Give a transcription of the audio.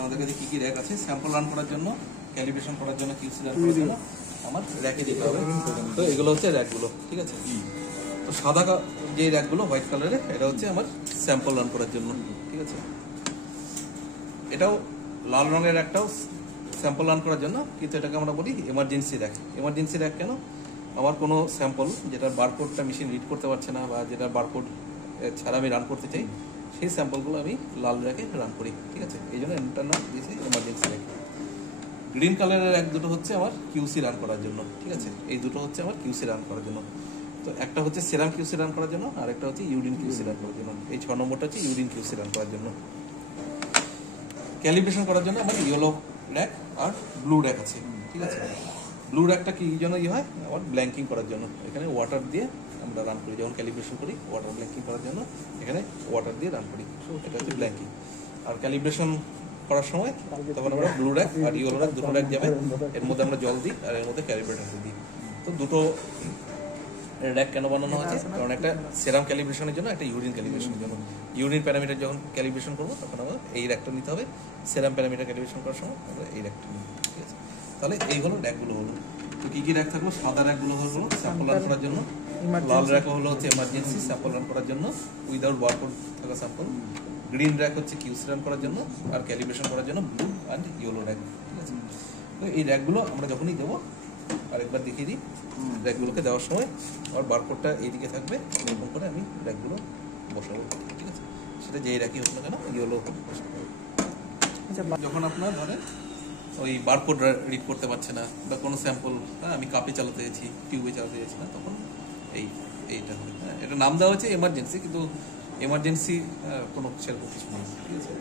আমাদের কাছে কি কি র্যাক আছে স্যাম্পল রান করার জন্য, ক্যালিব্রেশন করার জন্য, কিউসি রান করার জন্য আমার র্যাকে দিতে হবে। তো এগুলো হচ্ছে র্যাকগুলো, ঠিক আছে। তো সাদা যে র্যাকগুলো হোয়াইট কালারের, এটা হচ্ছে আমার স্যাম্পল রান করার জন্য, ঠিক আছে। এটাও লাল রঙের একটাও স্যাম্পল রান করার জন্য, কিন্তু এটাকে আমরা বলি এমার্জেন্সি র্যাক। এমার্জেন্সি র্যাক কেন? আমার কোনো স্যাম্পল যেটার বারকোডটা মেশিন রিড করতে পারছে না, বা যেটার বারকোড ছাড়া আমি রান করতে চাই, সেই স্যাম্পলগুলো আমি লাল র্যাকে রান করি, ঠিক আছে। এই জন্য এটার নাম দিয়েছি এমার্জেন্সি র্যাক। গ্রিন কালারের এক দুটো হচ্ছে আমার কিউসি রান করার জন্য, ঠিক আছে। এই দুটো হচ্ছে আমার কিউসি রান করার জন্য। তো একটা হচ্ছে সেরাম কিউসি রান করার জন্য, আর একটা হচ্ছে ইউরিন কিউসি রান করার জন্য। এই 6 নম্বরটা হচ্ছে ইউরিন কিউসি রান করার জন্য। ক্যালিব্রেশন করার জন্য আমার ইয়েলো র্যাক আর ব্লু র্যাক আছে, ঠিক আছে। ব্লু র্যাকটা কি জন্য হয়? আমার ব্ল্যাঙ্কিং করার জন্য। এখানে ওয়াটার দিয়ে আমরা রান করি, যখন ক্যালিব্রেশন করি ওয়াটার ব্ল্যাঙ্কিং করার জন্য এখানে ওয়াটার দিয়ে রান করি। সো এটা হচ্ছে ব্ল্যাঙ্কিং। আর ক্যালিব্রেশন করার সময় তখন আমরা ব্লু র্যাক আর ইয়েলো র্যাক দুটো র্যাক যাবে, এর মধ্যে আমরা জল দিই আর এর মধ্যে ক্যালিব্রেটর দিই। তো দুটো র্যাক কেন বানানো হয়েছে? কারণ একটা সেরাম ক্যালিব্রেশনের জন্য, একটা ইউরিন ক্যালিব্রেশনের জন্য। ইউরিন প্যারামিটার যখন ক্যালিব্রেশন করবো তখন আমরা এই র্যাকটা নিতে হবে, সেরাম প্যারামিটার ক্যালিব্রেশন করার সময় আমরা এই র্যাকটা নিই, ঠিক আছে। তাহলে এই হলো র্যাকগুলো হলো। তো কী কী র্যাক থাকলো? সাদা র্যাকগুলো হলো স্যাম্পল রান করার জন্য, লাল র্যাক হলো হচ্ছে এমার্জেন্সি স্যাম্পল রান করার জন্য উইদাউট বারকোড থাকা স্যাম্পল, গ্রিন র্যাক হচ্ছে কিউসি রান করার জন্য, আর ক্যালিব্রেশন করার জন্য ব্লু অ্যান্ড ইয়েলো র্যাক, ঠিক আছে। তো এই র্যাকগুলো আমরা যখনই দেবো, আরেকবার দেখিয়ে দিই, র্যাকগুলোকে দেওয়ার সময় আমার বারকোডটা এইদিকে থাকবে, এরকম করে আমি র্যাকগুলো বসাবো, ঠিক আছে। সেটা যেই র্যাকই হোক না কেন, ইয়েলো বসাবো। যখন আপনার ধরেন ওই বারকোড রিড করতে পারছে না, বা কোনো স্যাম্পল আমি কাপে চালাতে চাইছি, টিউবে চালাতে চাইছি না, তখন এইটা হবে। হ্যাঁ, এটা নাম দেওয়া হচ্ছে এমার্জেন্সি, কিন্তু এমার্জেন্সি কোনো সেরকম কিছু নেই, ঠিক আছে।